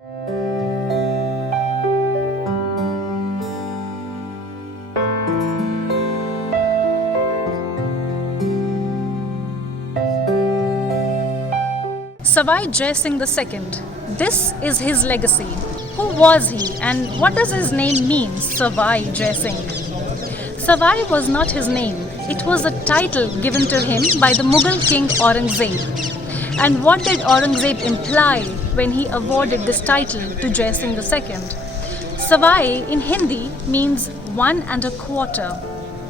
Sawai Jai Singh II. This is his legacy. Who was he and what does his name mean, Sawai Jai Singh? Sawai was not his name. It was a title given to him by the Mughal king Aurangzeb. And what did Aurangzeb imply when he awarded this title to Jai Singh II? Sawai in Hindi means 1 1/4.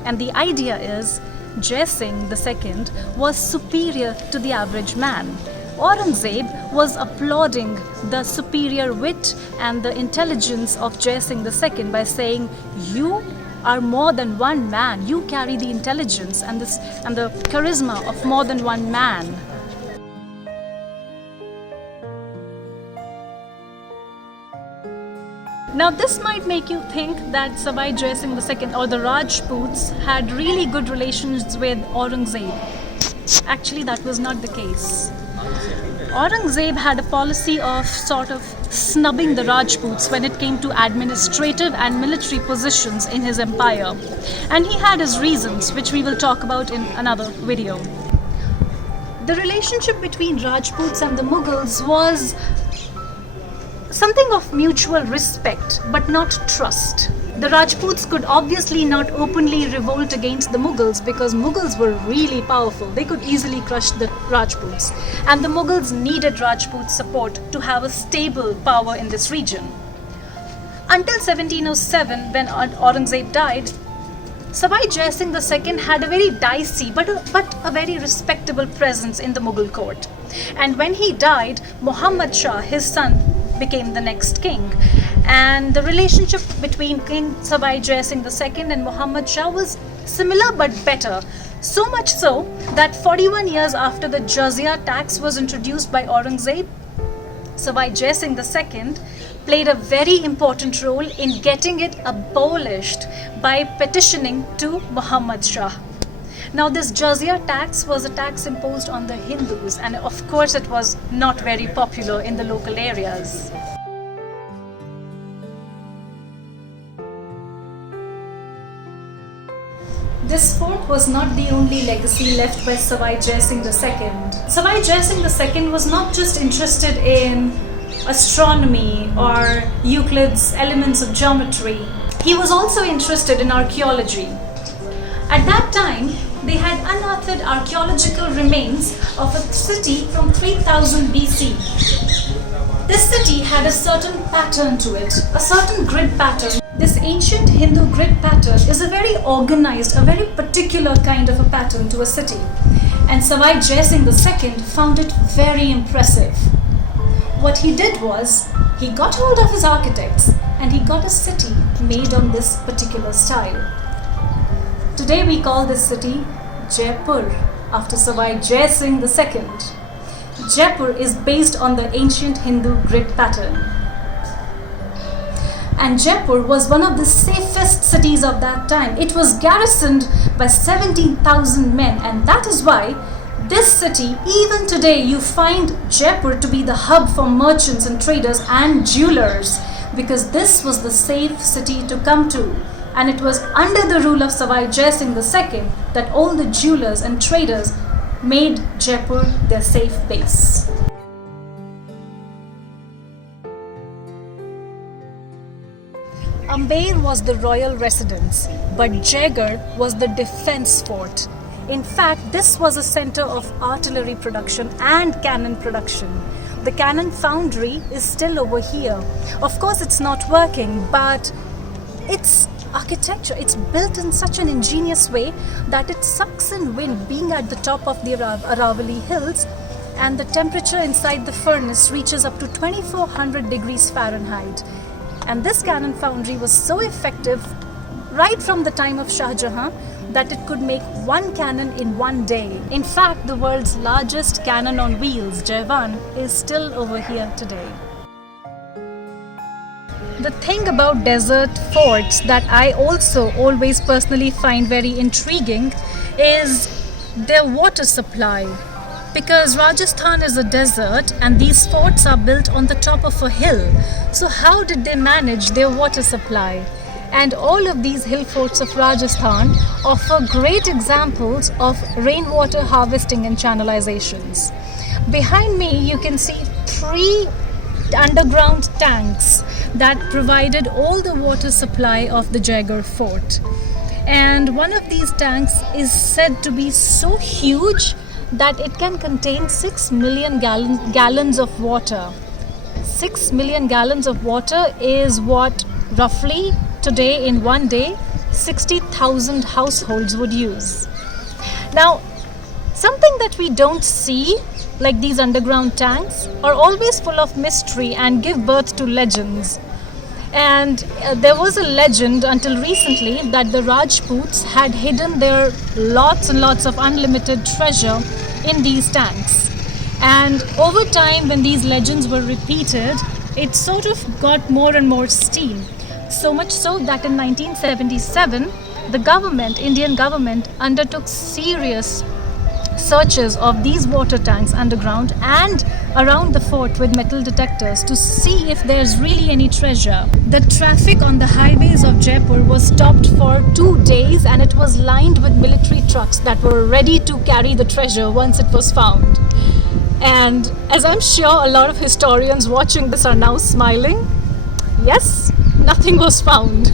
And the idea is Jai Singh II was superior to the average man. Aurangzeb was applauding the superior wit and the intelligence of Jai Singh II by saying, "You are more than one man. You carry the intelligence and the charisma of more than one man." Now this might make you think that Sawai Jai Singh II or the Rajputs had really good relations with Aurangzeb. Actually, that was not the case. Aurangzeb had a policy of sort of snubbing the Rajputs when it came to administrative and military positions in his empire. And he had his reasons, which we will talk about in another video. The relationship between Rajputs and the Mughals was something of mutual respect, but not trust. The Rajputs could obviously not openly revolt against the Mughals because Mughals were really powerful. They could easily crush the Rajputs. And the Mughals needed Rajput support to have a stable power in this region. Until 1707, when Aurangzeb died, Sawai Jai Singh II had a very dicey but a very respectable presence in the Mughal court. And when he died, Muhammad Shah, his son, became the next king. And the relationship between King Sawai Jai Singh II and Muhammad Shah was similar but better. So much so that 41 years after the jizya tax was introduced by Aurangzeb, Sawai Jai Singh II played a very important role in getting it abolished by petitioning to Muhammad Shah. Now this jizya tax was a tax imposed on the Hindus, and of course it was not very popular in the local areas. This fort was not the only legacy left by Sawai Jai Singh II. Sawai Jai Singh II was not just interested in astronomy or Euclid's elements of geometry. He was also interested in archaeology. At that time, they had unearthed archaeological remains of a city from 3000 BC. This city had a certain pattern to it, a certain grid pattern. This ancient Hindu grid pattern is a very organized, a very particular kind of a pattern to a city. And Sawai Jai Singh II found it very impressive. What he did was, he got hold of his architects and he got a city made on this particular style. Today we call this city Jaipur, after Sawai Jai Singh II. Jaipur is based on the ancient Hindu grid pattern. And Jaipur was one of the safest cities of that time. It was garrisoned by 17,000 men, and that is why this city, even today, you find Jaipur to be the hub for merchants and traders and jewelers, because this was the safe city to come to. And it was under the rule of Sawai Jai Singh II that all the jewelers and traders made Jaipur their safe base. Amer was the royal residence, but Jaigarh was the defense fort. In fact, this was a center of artillery production and cannon production. The cannon foundry is still over here. Of course, it's not working, but its architecture, it's built in such an ingenious way that it sucks in wind, being at the top of the Aravalli hills, and the temperature inside the furnace reaches up to 2400 degrees Fahrenheit. And this cannon foundry was so effective right from the time of Shah Jahan that it could make one cannon in one day. In fact, the world's largest cannon on wheels, Jaivan, is still over here today. The thing about desert forts that I also always personally find very intriguing is their water supply. because Rajasthan is a desert and these forts are built on the top of a hill. So how did they manage their water supply? And all of these hill forts of Rajasthan offer great examples of rainwater harvesting and channelizations. Behind me you can see 3 underground tanks that provided all the water supply of the Jaigarh Fort. And one of these tanks is said to be so huge that it can contain 6 million gallons of water. 6 million gallons of water is what roughly today in one day 60,000 households would use. Now, something that we don't see, like these underground tanks, are always full of mystery and give birth to legends. And there was a legend until recently that the Rajputs had hidden their lots and lots of unlimited treasure in these tanks. And over time, when these legends were repeated, it sort of got more and more steam. So much so that in 1977, the Indian government, undertook serious searches of these water tanks underground and around the fort with metal detectors to see if there's really any treasure. The traffic on the highways of Jaipur was stopped for 2 days and it was lined with military trucks that were ready to carry the treasure once it was found. And as I'm sure a lot of historians watching this are now smiling, yes, nothing was found.